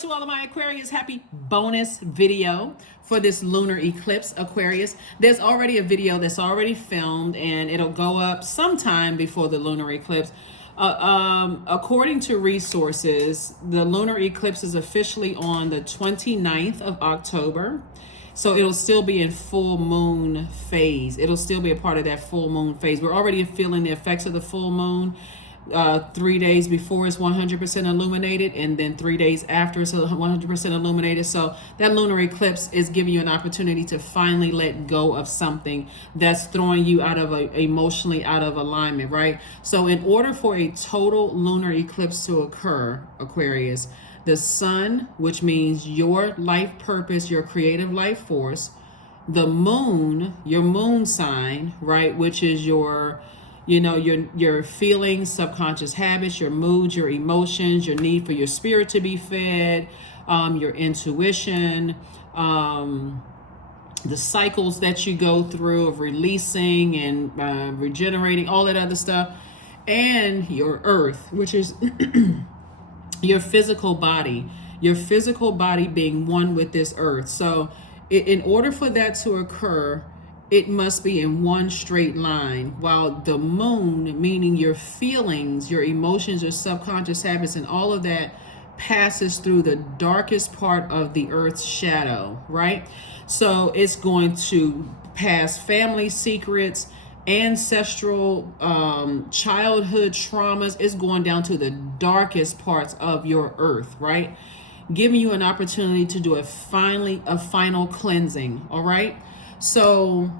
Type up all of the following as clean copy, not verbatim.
to all of my Aquarius. Happy bonus video for this lunar eclipse, Aquarius. There's already a video that's already filmed and it'll go up sometime before the lunar eclipse. According to resources, the lunar eclipse is officially on the 29th of October. So it'll still be in full moon phase. It'll still be a part of that full moon phase. We're already feeling the effects of the full moon. 3 days before it's 100% illuminated, and then 3 days after it's 100% illuminated. So that lunar eclipse is giving you an opportunity to finally let go of something that's throwing you out of emotionally out of alignment, right? So in order for a total lunar eclipse to occur, Aquarius, the sun, which means your life purpose, your creative life force, the moon, your moon sign, right, which is your your feelings, subconscious habits, your moods, your emotions, your need for your spirit to be fed, your intuition, the cycles that you go through of releasing and regenerating, all that other stuff, and your earth, which is your physical body being one with this earth. So in order for that to occur, it must be in one straight line, while the moon, meaning your feelings, your emotions, your subconscious habits, and all of that passes through the darkest part of the earth's shadow, right? So it's going to pass family secrets, ancestral childhood traumas. It's going down to the darkest parts of your earth, right? Giving you an opportunity to do a final cleansing, all right? So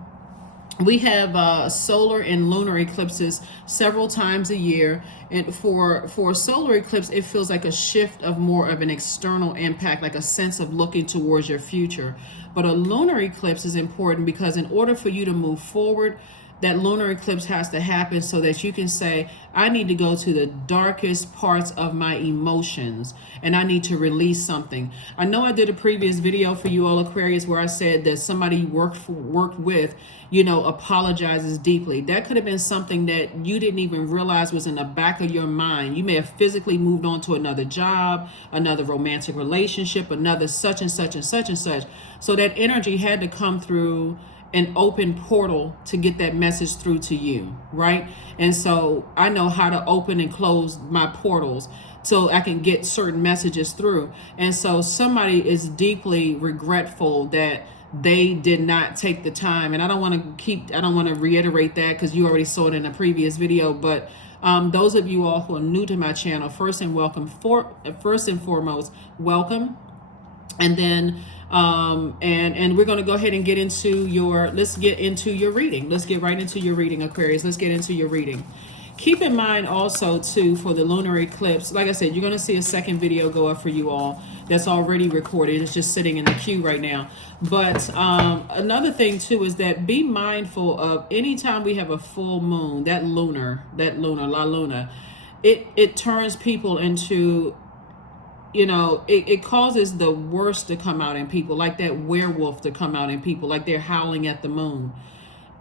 we have solar and lunar eclipses several times a year. And for a solar eclipse, it feels like a shift of more of an external impact, like a sense of looking towards your future. But a lunar eclipse is important because in order for you to move forward, that lunar eclipse has to happen so that you can say, I need to go to the darkest parts of my emotions and I need to release something. I know I did a previous video for you all Aquarius where I said that somebody you worked with, apologizes deeply. That could have been something that you didn't even realize was in the back of your mind. You may have physically moved on to another job, another romantic relationship, another such and such and such and such. So that energy had to come through an open portal to get that message through to you, right? And so I know how to open and close my portals so I can get certain messages through. And so somebody is deeply regretful that they did not take the time. And I don't want to reiterate that because you already saw it in a previous video, but those of you all who are new to my channel, first and foremost, welcome. And then and we're going to go ahead and get into let's get into your reading. Let's get right into your reading, Aquarius. Let's get into your reading. Keep in mind also too, for the lunar eclipse, like I said, you're going to see a second video go up for you all that's already recorded. It's just sitting in the queue right now. But another thing too is that be mindful of anytime we have a full moon, that lunar, la luna, it turns people into, it causes the worst to come out in people, like that werewolf to come out in people, like they're howling at the moon.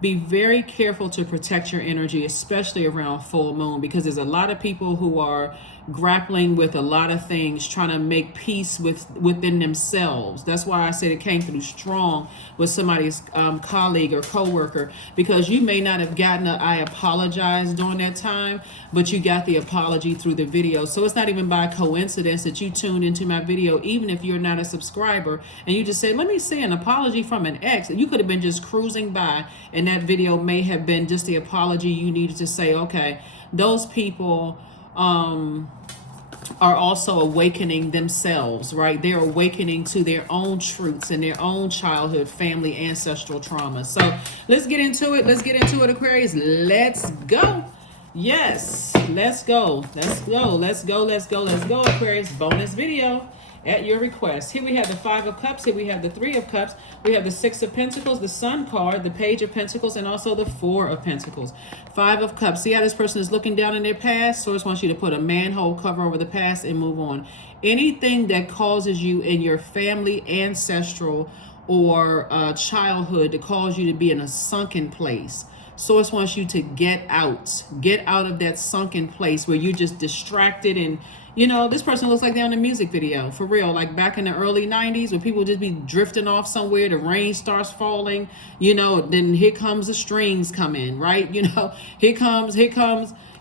Be very careful to protect your energy, especially around full moon, because there's a lot of people who are grappling with a lot of things, trying to make peace within themselves. That's why I said it came through strong with somebody's colleague or coworker, because you may not have gotten I apologize during that time, but you got the apology through the video. So it's not even by coincidence that you tuned into my video, even if you're not a subscriber, and you just said, let me say an apology from an ex. You could have been just cruising by, and that video may have been just the apology you needed to say, okay, those people are also awakening themselves, right? They're awakening to their own truths and their own childhood, family, ancestral trauma. So let's get into it. Let's get into it, Aquarius. Let's go. Yes, let's go. Let's go. Let's go. Let's go. Let's go, Aquarius. Bonus video at your request. Here we have the 5 of Cups. Here we have the 3 of Cups. We have the 6 of Pentacles, the Sun card, the Page of Pentacles, and also the 4 of Pentacles. 5 of Cups. See how this person is looking down in their past? Source wants you to put a manhole cover over the past and move on. Anything that causes you in your family, ancestral, or childhood to cause you to be in a sunken place. Source wants you to get out of that sunken place where you're just distracted and You know, this person looks like they're on a music video, for real. Like back in the early 90s when people just be drifting off somewhere, the rain starts falling, you know, then here comes the strings come in, right? You know, here comes,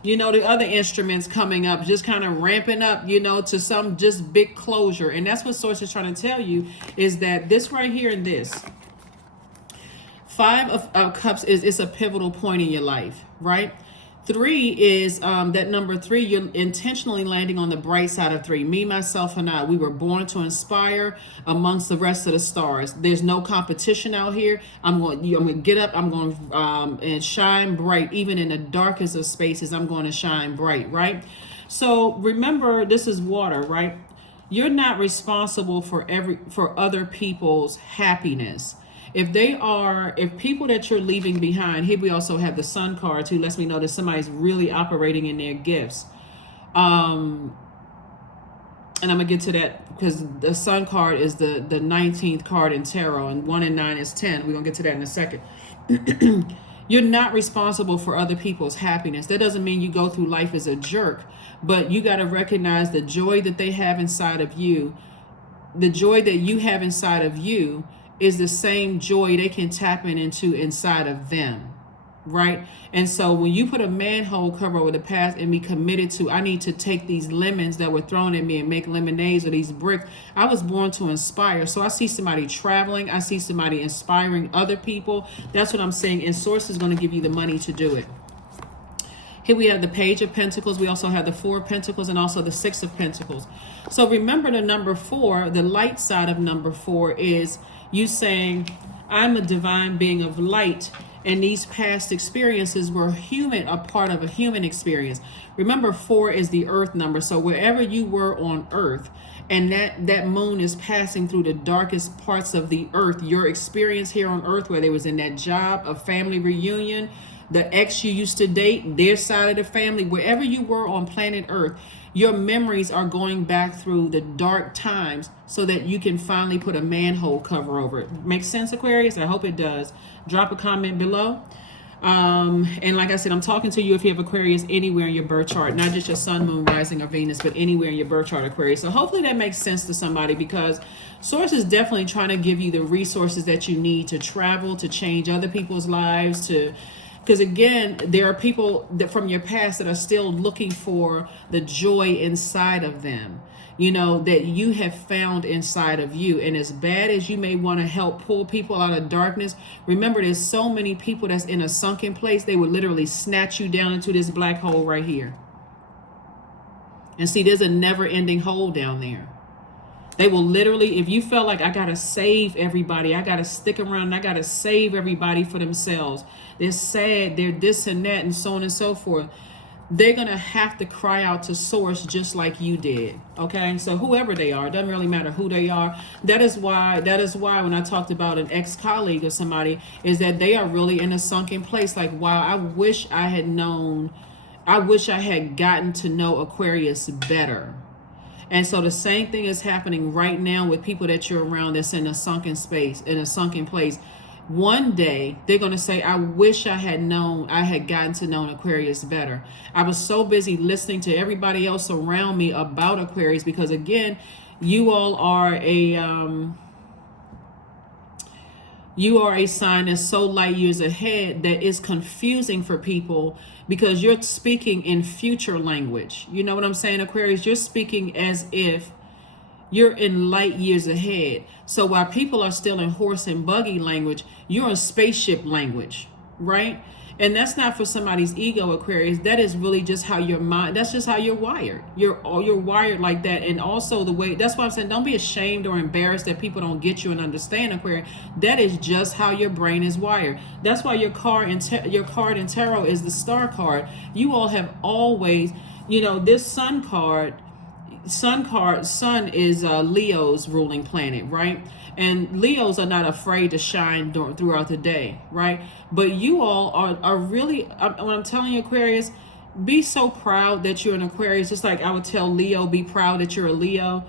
you know, the other instruments coming up, just kind of ramping up, you know, to some just big closure. And that's what Source is trying to tell you, is that this right here and this. Five of Cups is a pivotal point in your life, right? Three is that number three, you're intentionally landing on the bright side of three. Me, myself, and I, we were born to inspire amongst the rest of the stars. There's no competition out here. I'm going to get up. I'm going and shine bright. Even in the darkest of spaces, I'm going to shine bright, right? So remember, this is water, right? You're not responsible for other people's happiness. If people that you're leaving behind, here we also have the Sun card who lets me know that somebody's really operating in their gifts. And I'm going to get to that because the Sun card is the 19th card in tarot, and 1 and 9 is 10. We're going to get to that in a second. You're not responsible for other people's happiness. That doesn't mean you go through life as a jerk, but you got to recognize the joy that they have inside of you. The joy that you have inside of you is the same joy they can tap into inside of them, right? And so when you put a manhole cover over the past and be committed to, I need to take these lemons that were thrown at me and make lemonades, or these bricks. I was born to inspire. So I see somebody traveling. I see somebody inspiring other people. That's what I'm saying. And Source is going to give you the money to do it. Here we have the Page of Pentacles. We also have the 4 of Pentacles and also the 6 of Pentacles. So remember the number 4, the light side of number 4 is you saying, I'm a divine being of light, and these past experiences were a part of a human experience. Remember, 4 is the earth number. So wherever you were on earth, and that moon is passing through the darkest parts of the earth, your experience here on earth, whether it was in that job, a family reunion, the ex you used to date, their side of the family, wherever you were on planet earth, your memories are going back through the dark times so that you can finally put a manhole cover over it. Makes sense, Aquarius? I hope it does. Drop a comment below. And like I said, I'm talking to you if you have Aquarius anywhere in your birth chart, not just your sun, moon, rising, or Venus, but anywhere in your birth chart, Aquarius. So hopefully that makes sense to somebody, because Source is definitely trying to give you the resources that you need to travel, to change other people's lives, because again, there are people that from your past that are still looking for the joy inside of them, you know, that you have found inside of you. And as bad as you may want to help pull people out of darkness, remember there's so many people that's in a sunken place, they would literally snatch you down into this black hole right here. And see, there's a never-ending hole down there. They will literally, if you felt like I got to save everybody, I got to stick around, I got to save everybody for themselves, they're sad, they're this and that, and so on and so forth, they're going to have to cry out to Source just like you did. Okay, so whoever they are, it doesn't really matter who they are. That is why when I talked about an ex-colleague or somebody, is that they are really in a sunken place. Like, wow, I wish I had gotten to know Aquarius better. And so the same thing is happening right now with people that you're around that's in a sunken space, in a sunken place. One day they're going to say, I wish I had gotten to know Aquarius better. I was so busy listening to everybody else around me about Aquarius, because again, you all are a sign that's so light years ahead that is confusing for people, because you're speaking in future language. You know what I'm saying, Aquarius? You're speaking as if you're in light years ahead. So while people are still in horse and buggy language, you're in spaceship language, right? And that's not for somebody's ego, Aquarius. That is really just how your mind, that's just how you're wired. You're wired like that. And also the way, that's why I'm saying, don't be ashamed or embarrassed that people don't get you and understand, Aquarius. That is just how your brain is wired. That's why your card in tarot is the star card. You all have always, you know, this sun is Leo's ruling planet, right? And Leos are not afraid to shine throughout the day, right? But you all are really, when I'm telling you, Aquarius, be so proud that you're an Aquarius. Just like I would tell Leo, be proud that you're a Leo.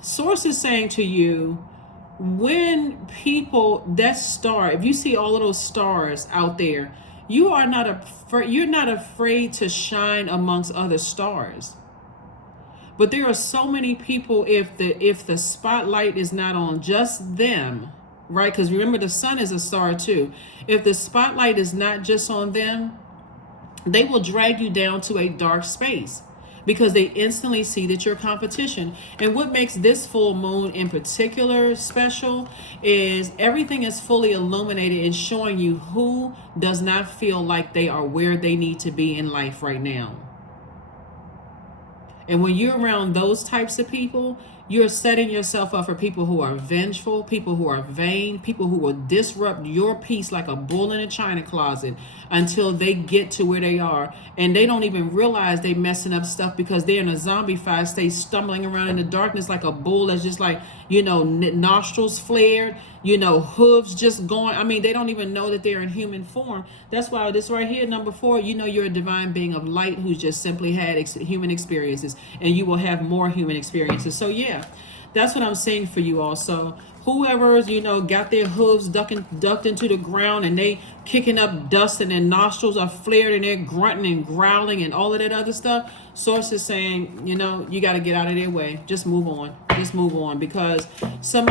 Source is saying to you, when people, that star, if you see all of those stars out there, you're not afraid to shine amongst other stars. But there are so many people, if the spotlight is not on just them, right? Because remember, the sun is a star too. If the spotlight is not just on them, they will drag you down to a dark space because they instantly see that you're competition. And what makes this full moon in particular special is everything is fully illuminated and showing you who does not feel like they are where they need to be in life right now. And when you're around those types of people, you're setting yourself up for people who are vengeful, people who are vain, people who will disrupt your peace like a bull in a china closet until they get to where they are. And they don't even realize they messing up stuff because they're in a zombified state, stumbling around in the darkness like a bull that's just like, nostrils flared, hooves just going. I mean, they don't even know that they're in human form. That's why this right here, number 4, you're a divine being of light who's just simply had human experiences, and you will have more human experiences. So yeah, that's what I'm saying for you all. So whoever's, got their hooves ducked into the ground and they kicking up dust and their nostrils are flared and they're grunting and growling and all of that other stuff, source is saying, you got to get out of their way. Just move on because some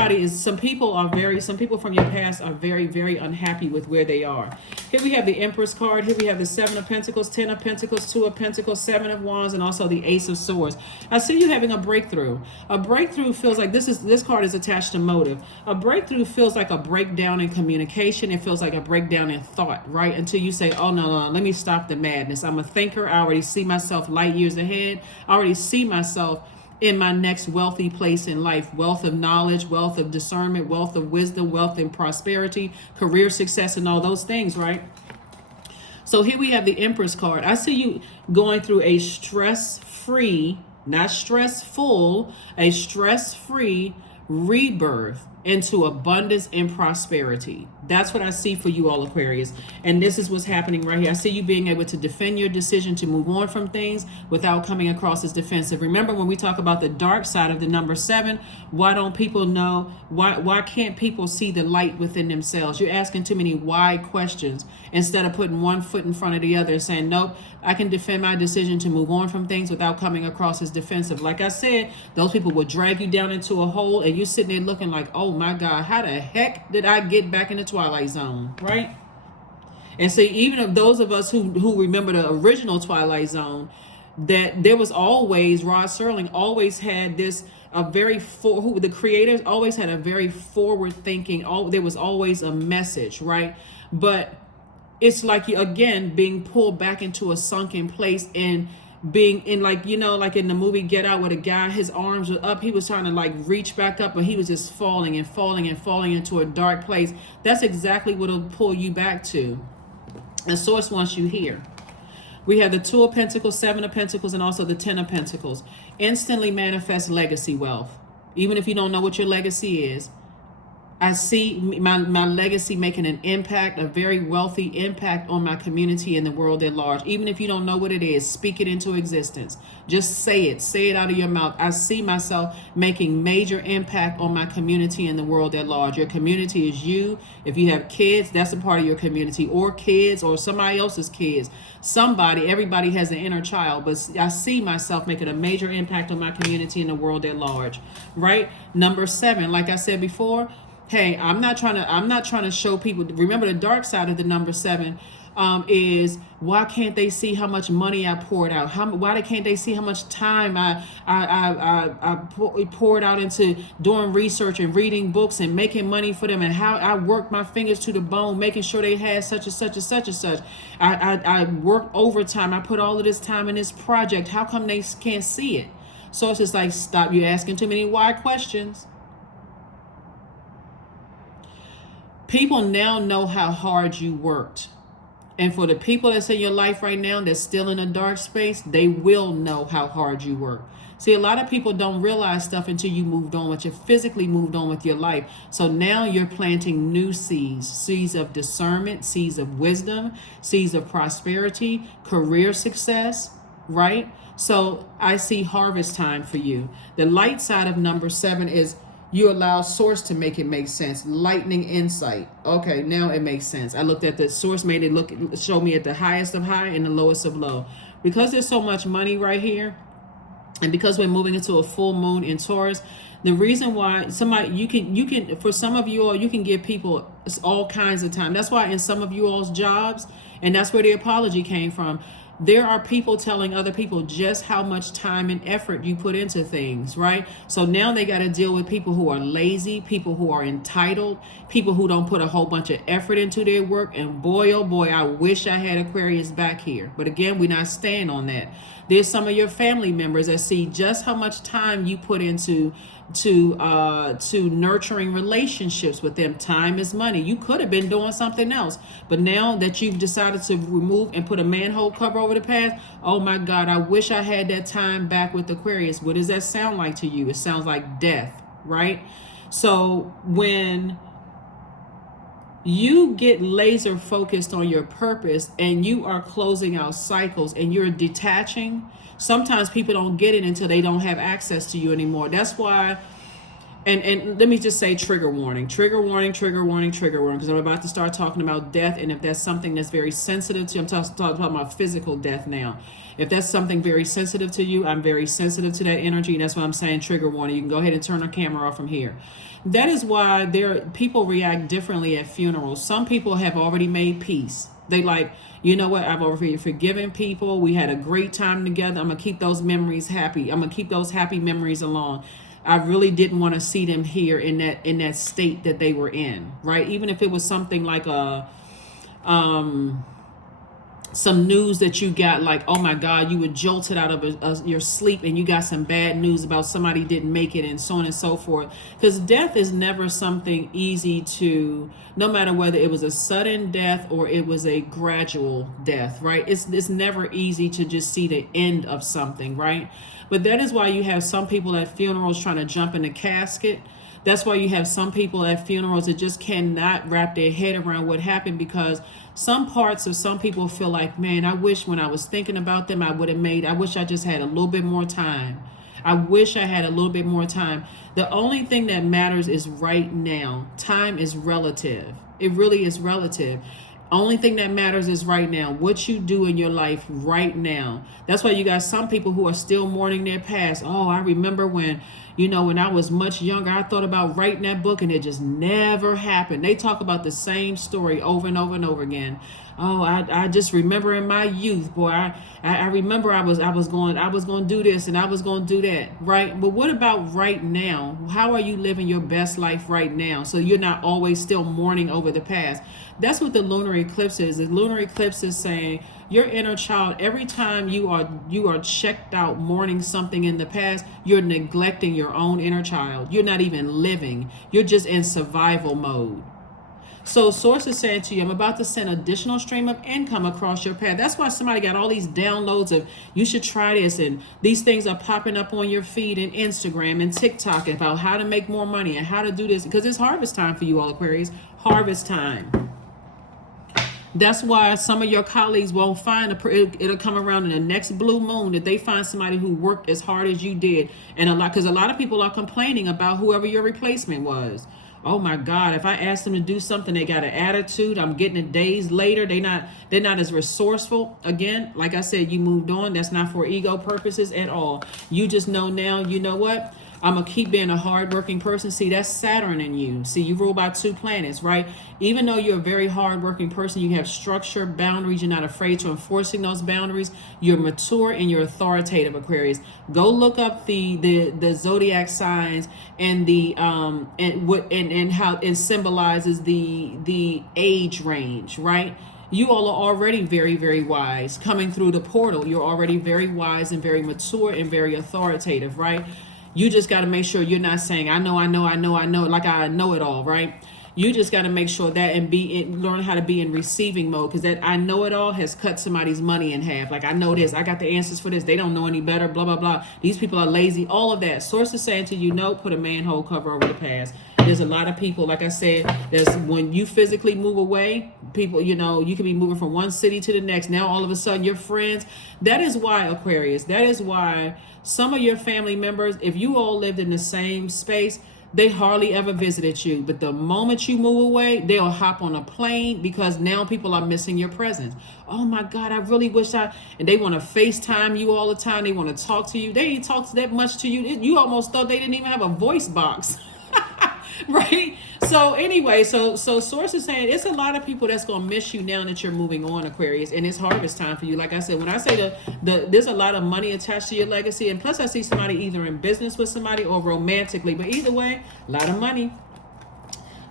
people from your past are very, very unhappy with where they are. Here we have the Empress card. Here we have the 7 of Pentacles, 10 of Pentacles, 2 of Pentacles, 7 of Wands, and also the Ace of Swords. I see you having a breakthrough. A breakthrough feels like this card is attached to motive. A breakthrough feels like a breakdown in communication. It feels like a breakdown in thought, right? Until you say, oh, no, let me stop the madness. I'm a thinker. I already see myself light years ahead. I already see myself in my next wealthy place in life. Wealth of knowledge, wealth of discernment, wealth of wisdom, wealth and prosperity, career success, and all those things, right? So here we have the Empress card. I see you going through a stress-free, not stressful, a stress-free rebirth into abundance and prosperity. That's what I see for you all, Aquarius. And this is what's happening right here. I see you being able to defend your decision to move on from things without coming across as defensive. Remember, when we talk about the dark side of the number 7, why don't people know? Why can't people see the light within themselves? You're asking too many why questions instead of putting one foot in front of the other and saying, nope, I can defend my decision to move on from things without coming across as defensive. Like I said, those people will drag you down into a hole and you're sitting there looking like, oh my God, how the heck did I get back in the Twilight Zone, right? And see, even of those of us who remember the original Twilight Zone, that there was always, Rod Serling always had this, the creators always had a very forward thinking, there was always a message, right? But it's like you, again, being pulled back into a sunken place and being in like in the movie Get Out, where the guy, his arms were up, he was trying to like reach back up, but he was just falling and falling and falling into a dark place. That's exactly what it'll pull you back to. And source wants you here. We have the 2 of Pentacles, 7 of Pentacles, and also the 10 of Pentacles. Instantly manifest legacy wealth. Even if you don't know what your legacy is, I see my legacy making an impact, a very wealthy impact on my community and the world at large. Even if you don't know what it is, speak it into existence. Just say it out of your mouth. I see myself making major impact on my community and the world at large. Your community is you. If you have kids, that's a part of your community, or kids, or somebody else's kids. Everybody has an inner child, but I see myself making a major impact on my community and the world at large, right? Number 7, like I said before, hey, I'm not trying to show people. Remember, the dark side of the number 7 is, why can't they see how much money I poured out? Why can't they see how much time I poured out into doing research and reading books and making money for them, and how I worked my fingers to the bone, making sure they had such and such and such and such. I worked overtime. I put all of this time in this project. How come they can't see it? So it's just like, stop. You're asking too many why questions. People now know how hard you worked. And for the people that's in your life right now that's still in a dark space, they will know how hard you work. See, a lot of people don't realize stuff until you moved on, but you physically moved on with your life. So now you're planting new seeds of discernment, seeds of wisdom, seeds of prosperity, career success, right? So I see harvest time for you. The light side of number 7 is you allow source to make it make sense. Lightning insight. Okay, now it makes sense. I looked at the source, made it show me at the highest of high and the lowest of low. Because there's so much money right here, And because we're moving into a full moon in Taurus, the reason why somebody, you can for some of you all, you can give people all kinds of time. That's why in some of you all's jobs, and that's where the apology came from, there are people telling other people just how much time and effort you put into things, right? So now they got to deal with people who are lazy, people who are entitled, people who don't put a whole bunch of effort into their work. And boy, oh boy, I wish I had Aquarius back here. But again, we're not staying on that. There's some of your family members that see just how much time you put into to nurturing relationships with them. Time is money. You could have been doing something else, but now that you've decided to remove and put a manhole cover over the past, oh my God, I wish I had that time back with Aquarius. What does that sound like to you? It sounds like death, right? So when you get laser focused on your purpose and you are closing out cycles and you're detaching, sometimes people don't get it until they don't have access to you anymore. That's why, and let me just say trigger warning, because I'm about to start talking about death. And if that's something that's very sensitive to you, I'm talking about physical death now. If that's something very sensitive to you, I'm very sensitive to that energy. And that's why I'm saying trigger warning. You can go ahead and turn the camera off from here. That is why people react differently at funerals. Some people have already made peace. They like, you know what, I've already forgiven people. We had a great time together. I'm going to keep those memories happy. I'm going to keep those happy memories along. I really didn't want to see them here in that state that they were in, right? Even if it was something like some news that you got, like, oh my God, you were jolted out of your sleep and you got some bad news about somebody didn't make it, and so on and so forth. Because death is never something easy to, no matter whether it was a sudden death or it was a gradual death, right? It's never easy to just see the end of something, right? But that is why you have some people at funerals trying to jump in the casket. That's why you have some people at funerals that just cannot wrap their head around what happened, because some parts of some people feel like, man, I wish when I was thinking about them, I wish I just had a little bit more time. I wish I had a little bit more time. The only thing that matters is right now. Time is relative. It really is relative. Only thing that matters is right now. What you do in your life right now. That's why you got some people who are still mourning their past. Oh, I remember when I was much younger, I thought about writing that book and it just never happened. They talk about the same story over and over and over again. Oh, I just remember in my youth, boy, I remember I was going to do this and I was going to do that, right? But what about right now? How are you living your best life right now? So you're not always still mourning over the past. That's what the lunar eclipse is. The lunar eclipse is saying your inner child, every time you are checked out mourning something in the past, you're neglecting your own inner child. You're not even living. You're just in survival mode. So source is saying to you, I'm about to send additional stream of income across your path. That's why somebody got all these downloads of, you should try this, and these things are popping up on your feed and Instagram and TikTok about how to make more money and how to do this, because it's harvest time for you all, Aquarius. Harvest time. That's why some of your colleagues won't find it'll come around in the next blue moon that they find somebody who worked as hard as you did. And because a lot of people are complaining about whoever your replacement was. Oh my God, if I ask them to do something, they got an attitude. I'm getting it days later. They're not as resourceful. Again, like I said, you moved on. That's not for ego purposes at all. You just know now, you know what? I'm going to keep being a hardworking person. See, that's Saturn in you. See, you rule by 2 planets, right? Even though you're a very hardworking person, you have structure, boundaries. You're not afraid to enforcing those boundaries. You're mature and you're authoritative, Aquarius. Go look up the zodiac signs and and how it symbolizes the age range, right? You all are already very, very wise. Coming through the portal, you're already very wise and very mature and very authoritative, right? You just got to make sure you're not saying, I know, like I know it all, right? You just got to make sure that and learn how to be in receiving mode, because that I know it all has cut somebody's money in half. Like, I know this, I got the answers for this. They don't know any better, blah, blah, blah. These people are lazy, all of that. Source is saying to you, no, put a manhole cover over the past. There's a lot of people, like I said, when you physically move away, people, you can be moving from one city to the next. Now, all of a sudden, your friends. That is why, Aquarius, that is why some of your family members, if you all lived in the same space, They hardly ever visited you, but the moment you move away, they'll hop on a plane because now people are missing your presence. Oh my God, I really wish and they want to FaceTime you all the time. They want to talk to you. They ain't talk that much to you. You almost thought they didn't even have a voice box. Right? So anyway, so source is saying it's a lot of people that's gonna miss you now that you're moving on, Aquarius, and it's harvest time for you. Like I said, when I say there's a lot of money attached to your legacy, and plus I see somebody either in business with somebody or romantically, but either way, a lot of money.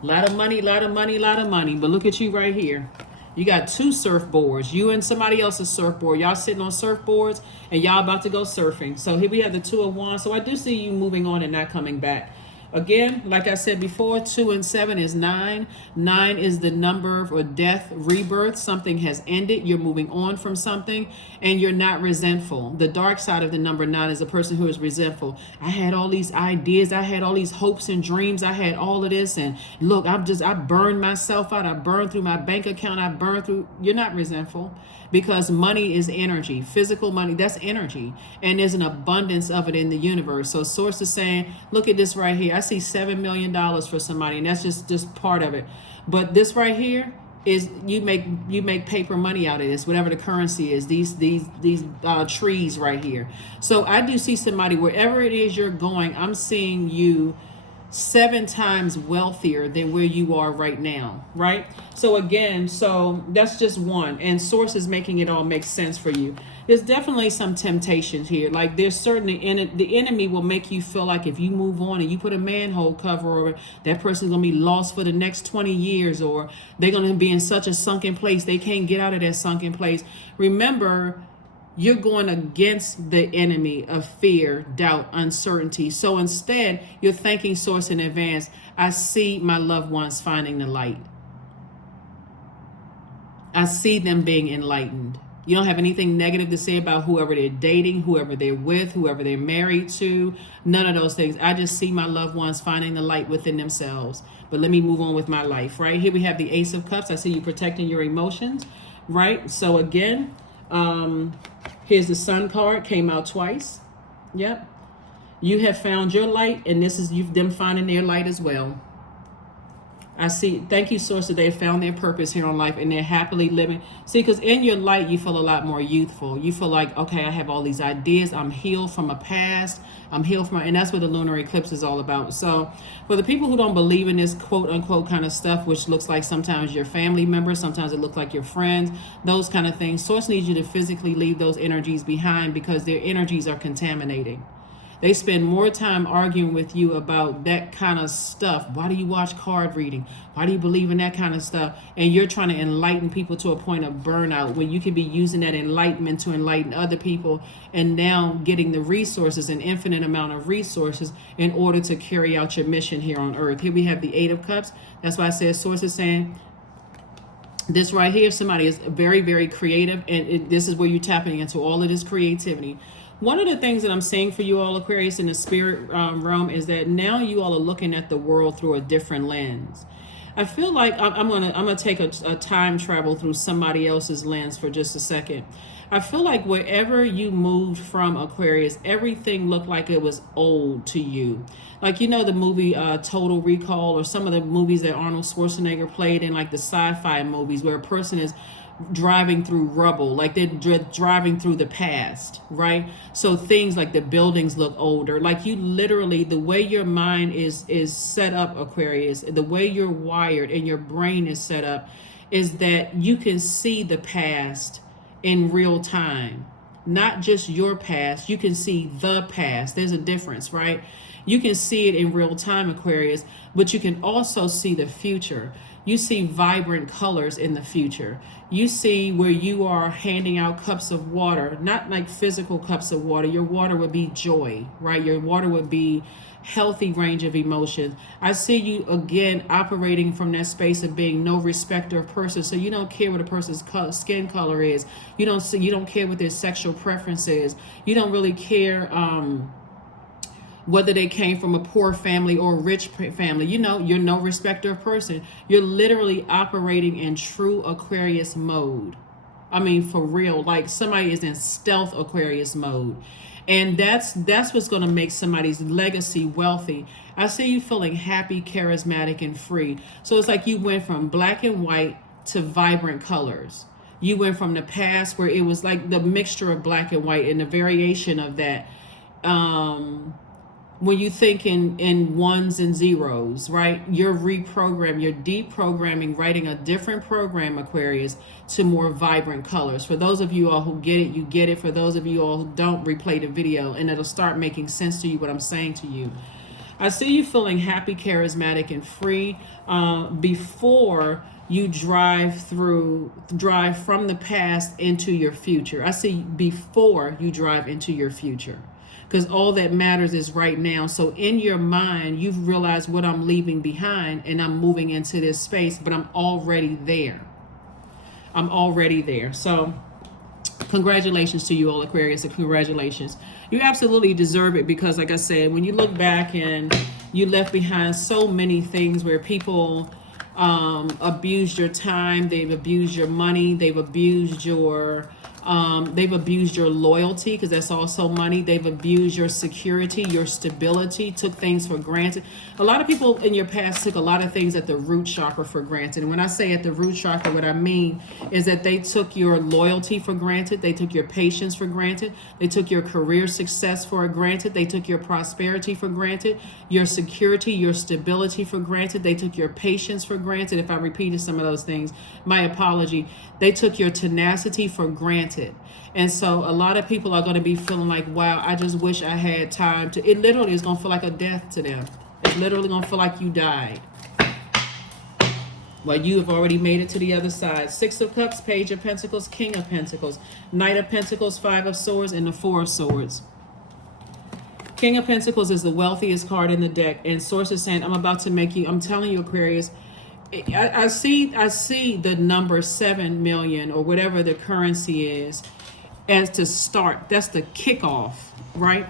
Lot of money, lot of money, lot of money. But look at you right here. You got 2 surfboards. You and somebody else's surfboard. Y'all sitting on surfboards and y'all about to go surfing. So here we have the 2 of Wands. So I do see you moving on and not coming back. Again, like I said before, 2 and 7 is 9. 9 is the number for death, rebirth. Something has ended. You're moving on from something and you're not resentful. The dark side of the number 9 is a person who is resentful. I had all these ideas. I had all these hopes and dreams. I had all of this. And look, I burned myself out. I burned through my bank account. I burned through. You're not resentful. Because money is energy, physical money, that's energy. And there's an abundance of it in the universe. So source is saying, look at this right here. I see $7 million for somebody, and that's just part of it. But this right here is you make paper money out of this, whatever the currency is, these trees right here. So I do see somebody, wherever it is you're going, I'm seeing you 7 times wealthier than where you are right now, right? So again, so that's just one, and source is making it all make sense for you. There's definitely some temptations here. Like there's certainly the enemy will make you feel like if you move on and you put a manhole cover over it, that person's gonna be lost for the next 20 years, or they're gonna be in such a sunken place they can't get out of that sunken place. Remember, you're going against the enemy of fear, doubt, uncertainty. So instead, you're thanking source in advance. I see my loved ones finding the light. I see them being enlightened. You don't have anything negative to say about whoever they're dating, whoever they're with, whoever they're married to, none of those things. I just see my loved ones finding the light within themselves. But let me move on with my life, right? Here we have the Ace of Cups. I see you protecting your emotions, right? So again, here's the Sun card, came out twice. Yep. You have found your light, and this is them finding their light as well. I see. Thank you, source, that they found their purpose here on life and they're happily living. See, because in your light, you feel a lot more youthful. You feel like, okay, I have all these ideas. I'm healed from a past. I'm healed from, and that's what the lunar eclipse is all about. So for the people who don't believe in this quote unquote kind of stuff, which looks like sometimes your family members, sometimes it looks like your friends, those kind of things, source needs you to physically leave those energies behind because their energies are contaminating. They spend more time arguing with you about that kind of stuff. Why do you watch card reading? Why do you believe in that kind of stuff? And you're trying to enlighten people to a point of burnout when you could be using that enlightenment to enlighten other people and now getting the resources, an infinite amount of resources in order to carry out your mission here on earth. Here we have the 8 of Cups. That's why I said source is saying this right here. Somebody is very, very creative, and this is where you're tapping into all of this creativity. One of the things that I'm saying for you all, Aquarius, in the spirit realm is that now you all are looking at the world through a different lens. I feel like I'm gonna take a time travel through somebody else's lens for just a second. I feel like wherever you moved from, Aquarius, everything looked like it was old to you. Like, you know, the movie Total Recall, or some of the movies that Arnold Schwarzenegger played in, like the sci-fi movies where a person is driving through rubble, like they're driving through the past, right? So things like the buildings look older. Like you literally, the way your mind is set up, Aquarius, the way you're wired and your brain is set up is that you can see the past in real time. Not just your past, you can see the past. There's a difference, right? You can see it in real time, Aquarius, but you can also see the future. You see vibrant colors in the future. You see where you are handing out cups of water, not like physical cups of water. Your water would be joy, right? Your water would be healthy range of emotions. I see you again operating from that space of being no respecter of persons. So you don't care what a person's skin color is. You don't care what their sexual preference is. You don't really care whether they came from a poor family or a rich family. You know, you're no respecter of person. You're literally operating in true Aquarius mode. I mean, for real, like somebody is in stealth Aquarius mode. And that's what's going to make somebody's legacy wealthy. I see you feeling happy, charismatic, and free. So it's like you went from black and white to vibrant colors. You went from the past where it was like the mixture of black and white and the variation of that. When you think in ones and zeros, right? You're you're deprogramming, writing a different program, Aquarius, to more vibrant colors. For those of you all who get it, you get it. For those of you all who don't, replay the video and it'll start making sense to you what I'm saying to you. I see you feeling happy, charismatic, and free before you drive from the past into your future. I see before you drive into your future, because all that matters is right now. So in your mind, you've realized what I'm leaving behind and I'm moving into this space, but I'm already there. I'm already there. So congratulations to you all, Aquarius, and congratulations. You absolutely deserve it, because like I said, when you look back and you left behind so many things where people abused your time, they've abused your money, they've abused your loyalty, because that's also money. They've abused your security, your stability, took things for granted. A lot of people in your past took a lot of things at the root chakra for granted. And when I say at the root chakra, what I mean is that they took your loyalty for granted. They took your patience for granted. They took your career success for granted. They took your prosperity for granted, your security, your stability for granted. They took your patience for granted. If I repeated some of those things, my apology. They took your tenacity for granted. And so a lot of people are going to be feeling like, wow, I just wish I had time to, it literally is going to feel like a death to them. It's literally going to feel like you died. Well, you have already made it to the other side. Six of Cups, Page of Pentacles, King of Pentacles, Knight of Pentacles, Five of Swords, and the Four of Swords. King of Pentacles is the wealthiest card in the deck. And Source is saying, I'm telling you, Aquarius, I see the number 7 million or whatever the currency is as to start. That's the kickoff, right?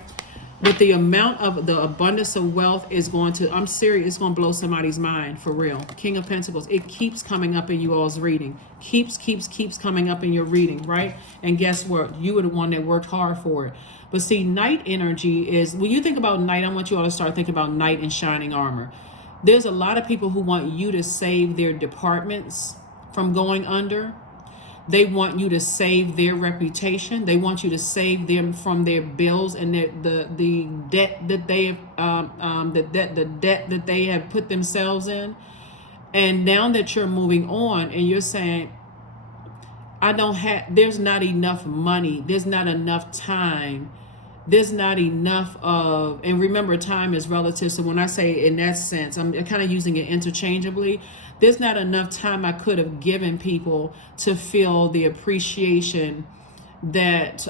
But the amount of the abundance of wealth is going to, I'm serious, it's going to blow somebody's mind for real. King of Pentacles, it keeps coming up in you all's reading. Keeps coming up in your reading, right? And guess what? You were the one that worked hard for it. But see, Knight energy is, when you think about Knight, I want you all to start thinking about Knight in shining armor. There's a lot of people who want you to save their departments from going under. They want you to save their reputation. They want you to save them from their bills and the debt that they the debt that they have put themselves in. And now that you're moving on and you're saying, there's not enough money, there's not enough time, there's not enough of, and remember, time is relative. So when I say in that sense, I'm kind of using it interchangeably. There's not enough time I could have given people to feel the appreciation that,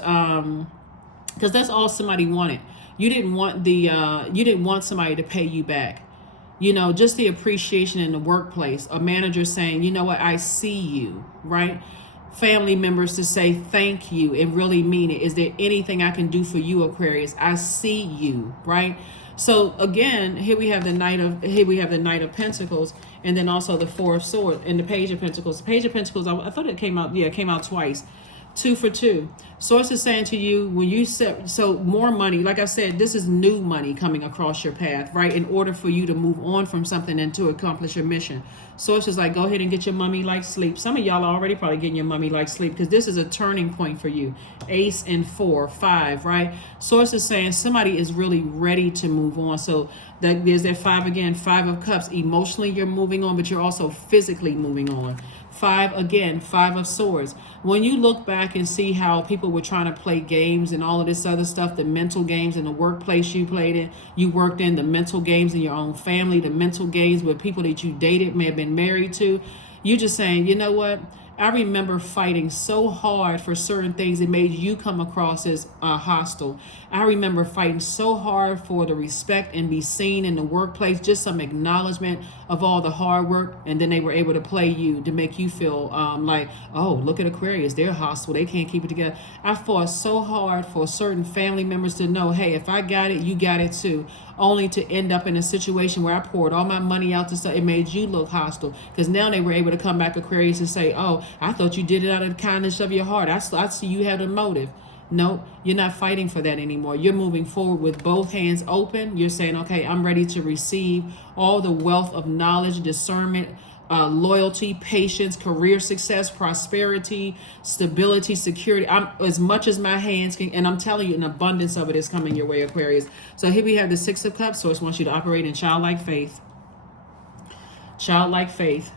because that's all somebody wanted. You didn't want somebody to pay you back. You know, just the appreciation in the workplace. A manager saying, you know what, I see you, right? Family members to say thank you and really mean it. Is there anything I can do for you, Aquarius? I see you, right? So again, here we have the Knight of Pentacles, and then also the Four of Swords and the Page of Pentacles. The Page of Pentacles, I thought it came out, it came out twice. 2 for 2. Source is saying to you, when you set, so more money, like I said, this is new money coming across your path, right? In order for you to move on from something and to accomplish your mission. Source is like, go ahead and get your mummy like sleep. Some of y'all are already probably getting your mummy like sleep, because this is a turning point for you. Ace and 4, 5, right? Source is saying somebody is really ready to move on. So there's that 5 again, 5 of Cups. Emotionally, you're moving on, but you're also physically moving on. 5 again, 5 of Swords. When you look back and see how people were trying to play games and all of this other stuff, the mental games in the workplace you played in, you worked in, the mental games in your own family, the mental games with people that you dated, may have been married to, you're just saying, you know what? I remember fighting so hard for certain things that made you come across as hostile. I remember fighting so hard for the respect and be seen in the workplace, just some acknowledgement of all the hard work, and then they were able to play you to make you feel like, oh, look at Aquarius, they're hostile, they can't keep it together. I fought so hard for certain family members to know, hey, if I got it, you got it too, only to end up in a situation where I poured all my money out to stuff. It made you look hostile, because now they were able to come back, Aquarius, and say, oh, I thought you did it out of the kindness of your heart. I see you had a motive. No, you're not fighting for that anymore. You're moving forward with both hands open. You're saying, okay, I'm ready to receive all the wealth of knowledge, discernment, loyalty, patience, career success, prosperity, stability, security. I'm as much as my hands can, and I'm telling you, an abundance of it is coming your way, Aquarius. So here we have the Six of Cups. Source wants you to operate in childlike faith. Childlike faith.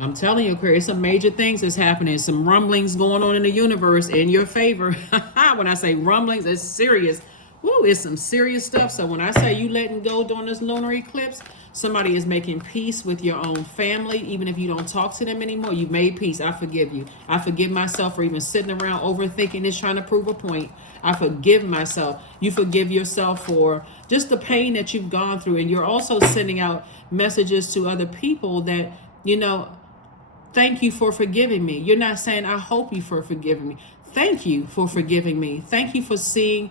I'm telling you, Aquarius, some major things is happening. Some rumblings going on in the universe in your favor. When I say rumblings, it's serious. Woo, it's some serious stuff. So when I say you letting go during this lunar eclipse, somebody is making peace with your own family. Even if you don't talk to them anymore, you made peace. I forgive you. I forgive myself for even sitting around overthinking this, trying to prove a point. I forgive myself. You forgive yourself for just the pain that you've gone through. And you're also sending out messages to other people that, you know, thank you for forgiving me. You're not saying, I hope you for forgiving me. Thank you for forgiving me. Thank you for seeing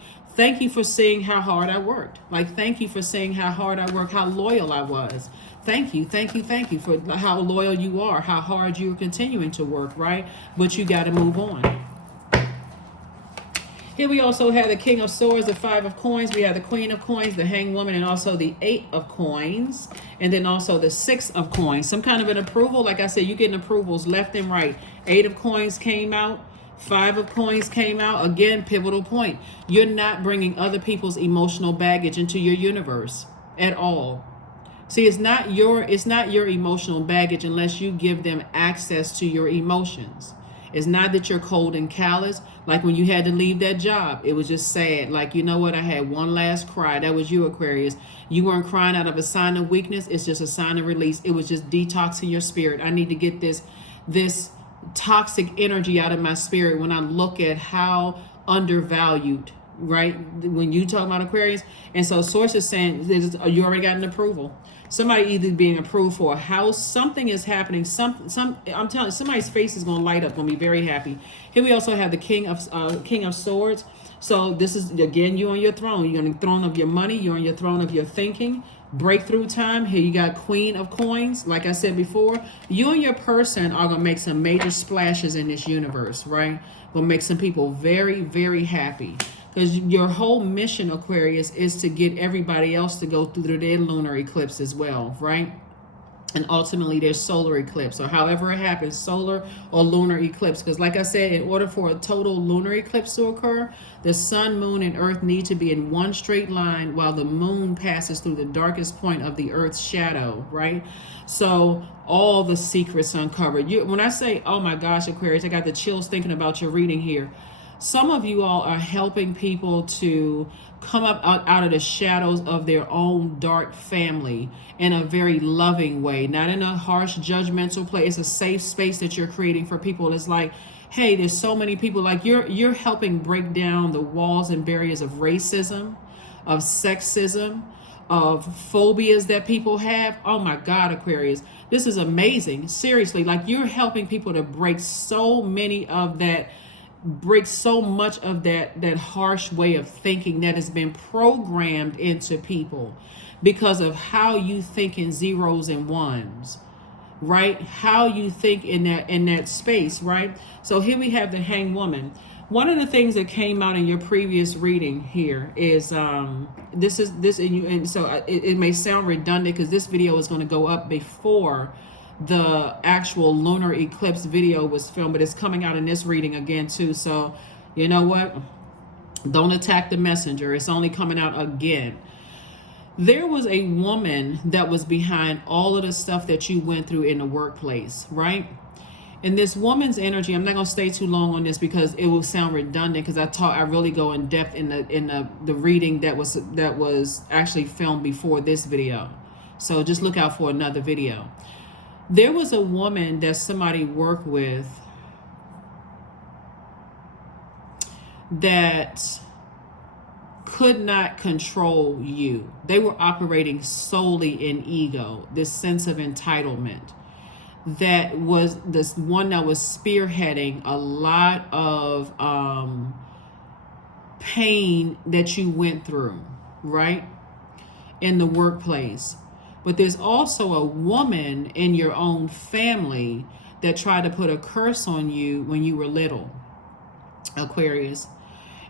how hard I worked. Like, thank you for seeing how hard I worked, how loyal I was. Thank you for how loyal you are, how hard you're continuing to work, right? But you got to move on. Here we also have the King of Swords, the Five of Coins. We have the Queen of Coins, the Hanged Woman, and also the Eight of Coins. And then also the Six of Coins. Some kind of an approval. Like I said, you're getting approvals left and right. Eight of Coins came out. Five of Coins came out. Again, pivotal point. You're not bringing other people's emotional baggage into your universe at all. See, it's not your emotional baggage unless you give them access to your emotions. It's not that you're cold and callous. Like when you had to leave that job, it was just sad. Like, you know what? I had one last cry. That was you, Aquarius. You weren't crying out of a sign of weakness. It's just a sign of release. It was just detoxing your spirit. I need to get this toxic energy out of my spirit when I look at how undervalued, right? When you talk about Aquarius. And so Source is saying, you already got an approval. Somebody either being approved for a house, something is happening. I'm telling you, somebody's face is going to light up, going to be very happy. Here we also have the King of Swords. So this is, again, you on your throne. You're on the throne of your money. You're on your throne of your thinking. Breakthrough time. Here you got Queen of Coins. Like I said before, you and your person are going to make some major splashes in this universe, right? Going to make some people very, very happy. Because your whole mission, Aquarius, is to get everybody else to go through their lunar eclipse as well, right? And ultimately their solar eclipse, or however it happens, solar or lunar eclipse. Because like I said, in order for a total lunar eclipse to occur, the sun, moon, and earth need to be in one straight line while the moon passes through the darkest point of the earth's shadow, right? So all the secrets uncovered. When I say, oh my gosh, Aquarius, I got the chills thinking about your reading here. Some of you all are helping people to come up out of the shadows of their own dark family in a very loving way, not in a harsh, judgmental place. It's a safe space that you're creating for people. It's like, hey, there's so many people, like you're helping break down the walls and barriers of racism, of sexism, of phobias that people have. Oh my God, Aquarius, this is amazing. Seriously, like you're helping people to break so much of that harsh way of thinking that has been programmed into people because of how you think in zeros and ones, right? How you think in that space, right? So here we have the Hanged Woman. One of the things that came out in your previous reading here is it may sound redundant because this video is going to go up before the actual lunar eclipse video was filmed, but it's coming out in this reading again too. So you know what? Don't attack the messenger. It's only coming out again. There was a woman that was behind all of the stuff that you went through in the workplace, right? And this woman's energy, I'm not going to stay too long on this because it will sound redundant because I really go in depth in the reading that was actually filmed before this video. So just look out for another video. There was a woman that somebody worked with that could not control you. They were operating solely in ego, this sense of entitlement. That was this one that was spearheading a lot of pain that you went through, right? In the workplace. But there's also a woman in your own family that tried to put a curse on you when you were little. Aquarius.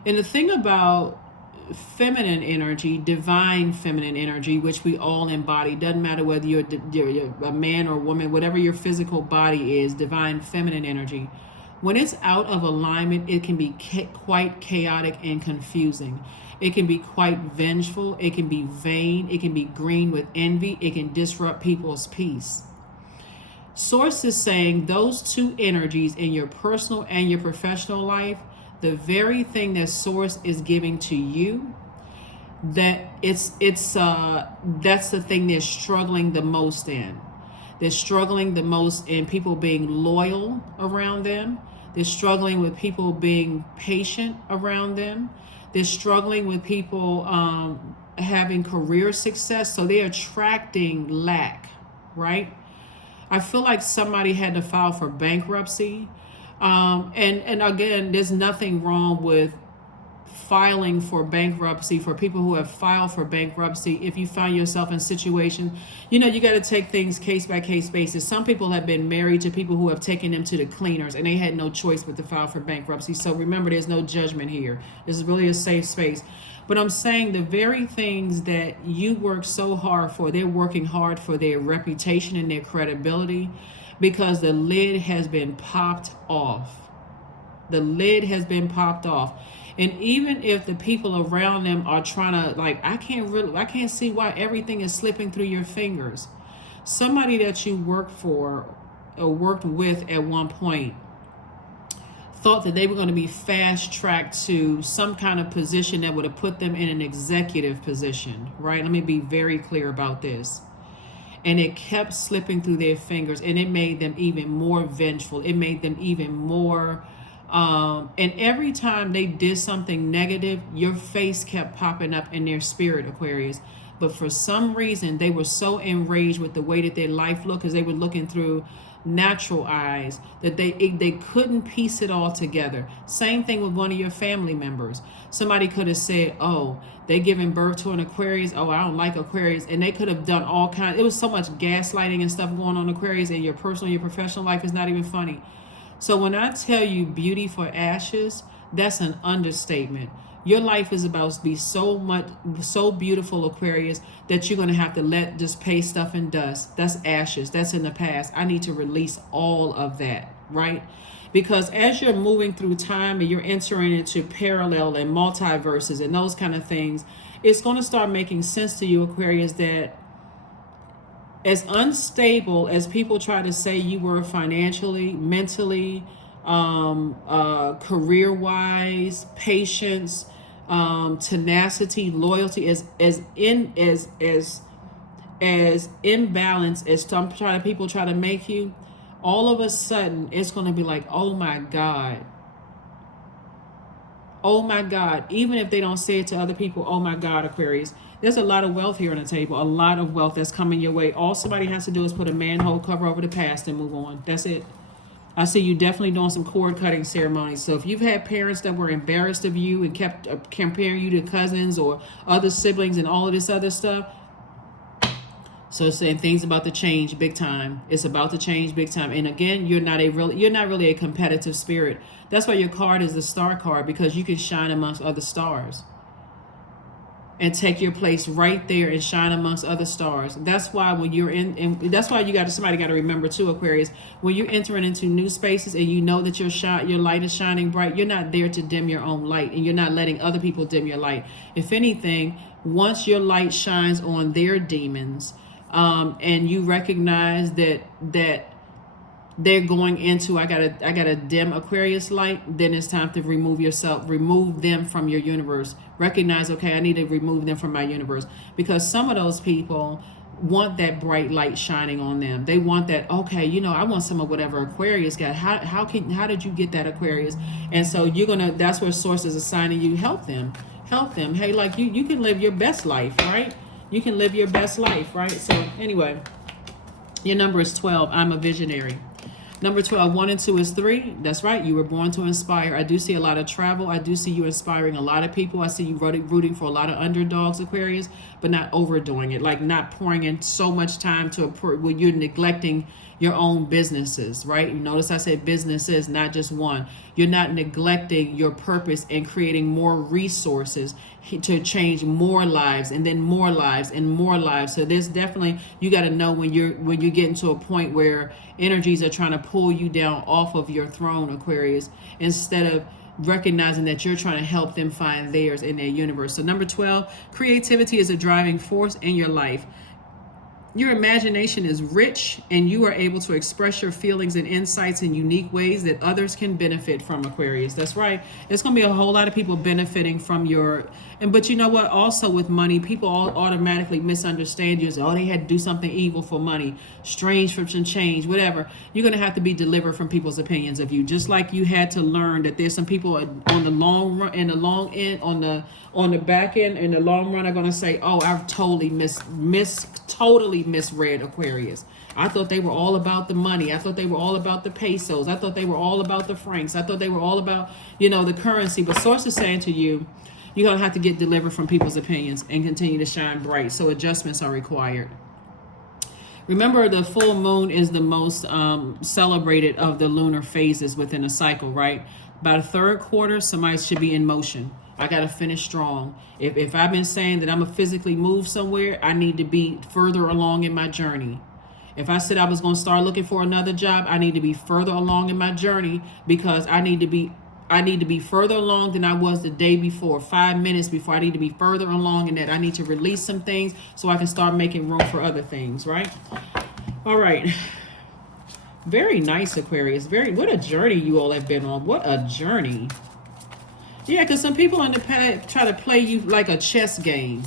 And the thing about feminine energy, divine feminine energy, which we all embody, doesn't matter whether you're a man or woman, whatever your physical body is, divine feminine energy, when it's out of alignment, it can be quite chaotic and confusing. It can be quite vengeful. It can be vain. It can be green with envy. It can disrupt people's peace. Source is saying those two energies in your personal and your professional life, the very thing that Source is giving to you, that's the thing they're struggling the most in. They're struggling the most in people being loyal around them. They're struggling with people being patient around them. They're struggling with people having career success. So they're attracting lack, right? I feel like somebody had to file for bankruptcy. And again, there's nothing wrong with filing for bankruptcy. For people who have filed for bankruptcy, if you find yourself in situations, you got to take things case by case basis. Some people have been married to people who have taken them to the cleaners and they had no choice but to file for bankruptcy. So remember, there's no judgment here. This is really a safe space. But I'm saying the very things that you work so hard for, they're working hard for their reputation and their credibility, because the lid has been popped off. The lid has been popped off. And even if the people around them are trying to, I can't see why everything is slipping through your fingers. Somebody that you worked for or worked with at one point thought that they were going to be fast-tracked to some kind of position that would have put them in an executive position, right? Let me be very clear about this. And it kept slipping through their fingers, and it made them even more vengeful. It made them even more... and every time they did something negative, your face kept popping up in their spirit, Aquarius. But for some reason, they were so enraged with the way that their life looked, because they were looking through natural eyes, that they couldn't piece it all together. Same thing with one of your family members. Somebody could have said, oh, they giving birth to an Aquarius. Oh, I don't like Aquarius. And they could have done all kinds. It was so much gaslighting and stuff going on, Aquarius, in your personal, your professional life. Is not even funny. So when I tell you beauty for ashes, that's an understatement. Your life is about to be so beautiful, Aquarius, that you're going to have to let just pay stuff in dust. That's ashes. That's in the past. I need to release all of that, right? Because as you're moving through time and you're entering into parallel and multiverses and those kind of things, it's going to start making sense to you, Aquarius, that as unstable as people try to say you were financially, mentally, career-wise, patience, tenacity, loyalty, as imbalanced as some people try to make you, all of a sudden it's going to be like, oh my God. Oh my God. Even if they don't say it to other people, oh my God, Aquarius. There's a lot of wealth here on the table, a lot of wealth that's coming your way. All somebody has to do is put a manhole cover over the past and move on. That's it. I see you definitely doing some cord cutting ceremonies. So if you've had parents that were embarrassed of you and kept comparing you to cousins or other siblings and all of this other stuff, so it's saying things about to change big time. It's about to change big time. And again, you're not really a competitive spirit. That's why your card is the star card, because you can shine amongst other stars and take your place right there and shine amongst other stars. That's why when you're and that's why somebody got to remember too, Aquarius, when you're entering into new spaces and you know that your light is shining bright, you're not there to dim your own light, and you're not letting other people dim your light. If anything, once your light shines on their demons, and you recognize that they're going into, I gotta dim Aquarius light, then it's time to remove them from your universe. Recognize, okay, I need to remove them from my universe, because some of those people want that bright light shining on them. They want that, okay, I want some of whatever Aquarius got. How did you get that, Aquarius? And so that's where Source is assigning you. Help them. Hey, like you can live your best life, right? You can live your best life, right? So anyway, your number is 12. I'm a visionary. Number 12, 1 and 2 is 3. That's right. You were born to inspire. I do see a lot of travel. I do see you inspiring a lot of people. I see you rooting for a lot of underdogs, Aquarius, but not overdoing it. Like not pouring in so much time to where you're neglecting your own businesses, right? You notice I said businesses, not just one. You're not neglecting your purpose and creating more resources to change more lives and then more lives and more lives. So there's definitely, you got to know when you're getting to a point where energies are trying to pull you down off of your throne, Aquarius, instead of recognizing that you're trying to help them find theirs in their universe. So number 12, creativity is a driving force in your life. Your imagination is rich and you are able to express your feelings and insights in unique ways that others can benefit from, Aquarius. That's right. There's going to be a whole lot of people benefiting from but you know what? Also with money, people all automatically misunderstand you as, oh, they had to do something evil for money, strange for some change, whatever. You're going to have to be delivered from people's opinions of you. Just like you had to learn that there's some people on the long run, in the long end, on the back end, in the long run are going to say, oh, I've totally totally misread Aquarius. I thought they were all about the money. I thought they were all about the pesos. I thought they were all about the francs. I thought they were all about, the currency. But Source is saying to you, you're going to have to get delivered from people's opinions and continue to shine bright. So adjustments are required. Remember, the full moon is the most celebrated of the lunar phases within a cycle, right? About a third quarter, somebody should be in motion. I got to finish strong. If I've been saying that I'm going to physically move somewhere, I need to be further along in my journey. If I said I was going to start looking for another job, I need to be further along in my journey, because I need to be further along than I was the day before, 5 minutes before. I need to be further along in that. I need to release some things so I can start making room for other things, right? All right. Very nice, Aquarius. What a journey you all have been on. What a journey. Yeah, because some people in the past try to play you like a chess game.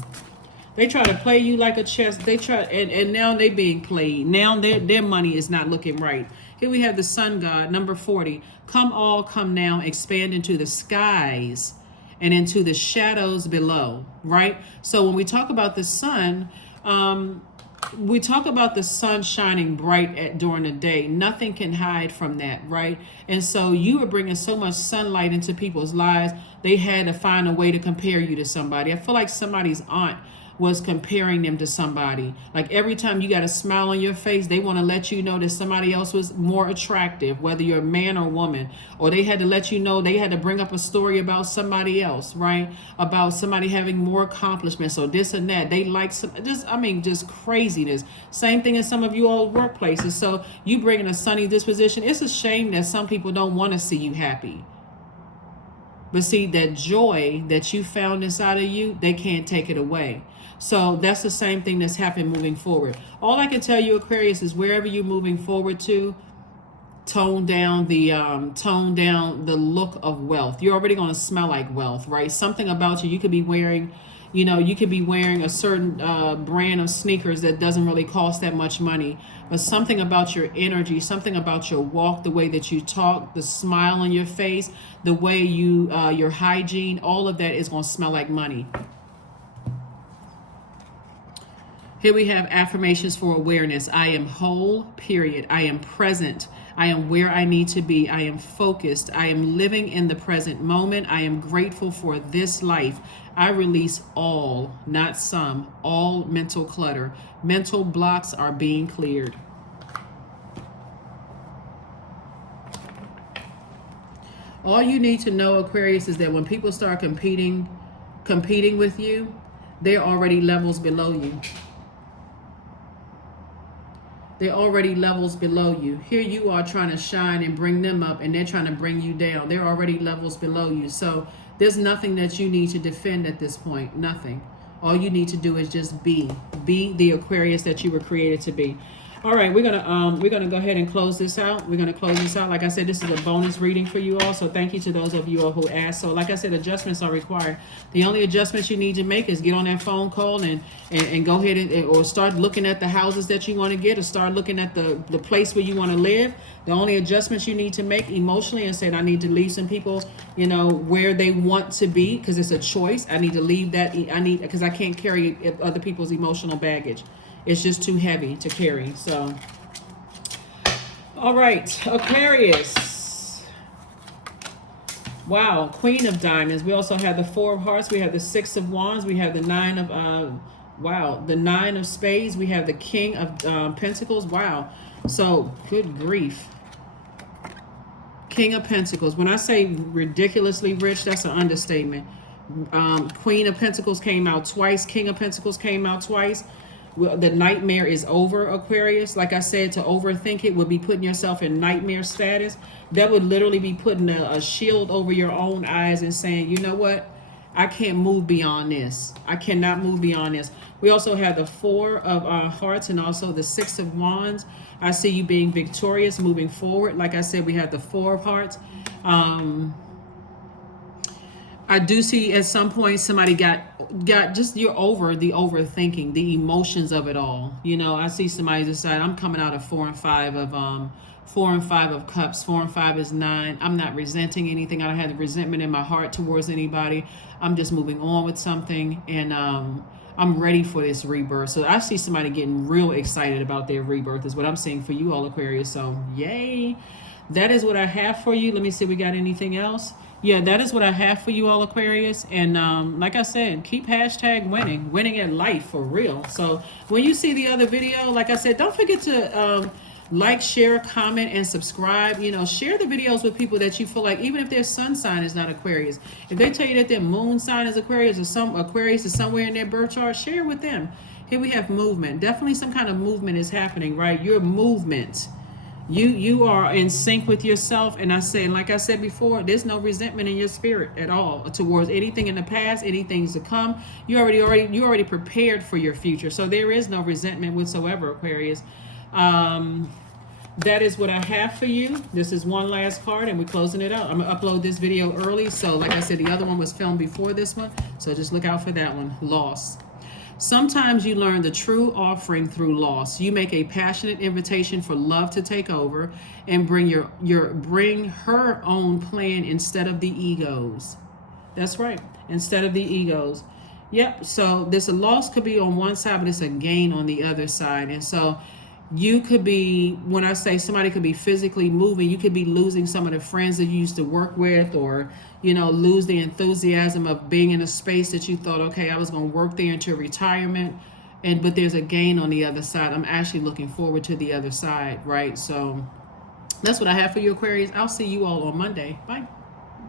They try to play you like a chess. They try, and now they being played. Now their money is not looking right. Here we have the sun god, number 40. Come all, come now, expand into the skies and into the shadows below, right? So when we talk about the sun, we talk about the sun shining bright during the day. Nothing can hide from that, right? And so you were bringing so much sunlight into people's lives, they had to find a way to compare you to somebody. I feel like somebody's aunt was comparing them to somebody. Like every time you got a smile on your face, they want to let you know that somebody else was more attractive, whether you're a man or woman, or they had to let you know, they had to bring up a story about somebody else, right? About somebody having more accomplishments or this and that. They like just craziness. Same thing in some of you all workplaces. So you bringing a sunny disposition. It's a shame that some people don't want to see you happy. But see, that joy that you found inside of you, they can't take it away. So that's the same thing that's happened moving forward. All I can tell you, Aquarius, is wherever you're moving forward to, tone down the look of wealth. You're already going to smell like wealth, right? Something about you could be wearing, a certain brand of sneakers that doesn't really cost that much money, but something about your energy, something about your walk, the way that you talk, the smile on your face, the way your hygiene, all of that is going to smell like money. Here we have affirmations for awareness. I am whole, period. I am present. I am where I need to be. I am focused. I am living in the present moment. I am grateful for this life. I release all, not some, all mental clutter. Mental blocks are being cleared. All you need to know, Aquarius, is that when people start competing with you, they're already levels below you. They're already levels below you. Here you are trying to shine and bring them up, and they're trying to bring you down. They're already levels below you. So there's nothing that you need to defend at this point. Nothing. All you need to do is just be the Aquarius that you were created to be. All right, we're gonna go ahead and close this out. Like I said, this is a bonus reading for you all. So thank you to those of you all who asked. So like I said, adjustments are required. The only adjustments you need to make is get on that phone call and go ahead or start looking at the houses that you want to get, or start looking at the place where you want to live. The only adjustments you need to make emotionally, and say, I need to leave some people, where they want to be, because it's a choice. I need to leave that. Because I can't carry other people's emotional baggage. It's just too heavy to carry. So All right, Aquarius. Wow, Queen of Diamonds. We also have the Four of Hearts. We have the Six of Wands. We have the Nine of, wow, the Nine of Spades. We have the King of Pentacles. Wow. So, good grief. King of Pentacles. When I say ridiculously rich, that's an understatement. Queen of Pentacles came out twice. King of Pentacles came out twice. The nightmare is over, Aquarius. Like I said, to overthink it would be putting yourself in nightmare status. That would literally be putting a shield over your own eyes and saying, you know what? I can't move beyond this. I cannot move beyond this. We also have the Four of Hearts and also the Six of Wands. I see you being victorious, moving forward. Like I said, we have the Four of Hearts. I do see at some point somebody got just, you're over the overthinking, the emotions of it all. You know, I see somebody decide, I'm coming out of 4 and 5 of 4 and 5 of cups. 4 and 5 is 9. I'm not resenting anything. I don't have the resentment in my heart towards anybody. I'm just moving on with something, and I'm ready for this rebirth. So I see somebody getting real excited about their rebirth is what I'm seeing for you all, Aquarius. So yay. That is what I have for you. Let me see if we got anything else. Yeah, that is what I have for you all, Aquarius. And like I said, keep hashtag winning at life for real. So when you see the other video, like I said, don't forget to like, share, comment, and subscribe. You know, share the videos with people that you feel like, even if their sun sign is not Aquarius, if they tell you that their moon sign is Aquarius, or some Aquarius is somewhere in their birth chart, share with them. Here we have movement. Definitely some kind of movement is happening, right? Your movement. You are in sync with yourself, and I say, like I said before, there's no resentment in your spirit at all towards anything in the past, anything to come. You already prepared for your future, so there is no resentment whatsoever, Aquarius. That is what I have for you. This is one last card, and we're closing it out. I'm gonna upload this video early, so like I said, the other one was filmed before this one, so just look out for that one. Loss. Sometimes you learn the true offering through loss. You make a passionate invitation for love to take over and bring bring her own plan instead of the egos. That's right. Instead of the egos. Yep. So this loss could be on one side, but it's a gain on the other side. And so you could be, when I say somebody could be physically moving, you could be losing some of the friends that you used to work with, or, you know, lose the enthusiasm of being in a space that you thought, okay, I was going to work there until retirement. But there's a gain on the other side. I'm actually looking forward to the other side, right? So that's what I have for you, Aquarius. I'll see you all on Monday. Bye.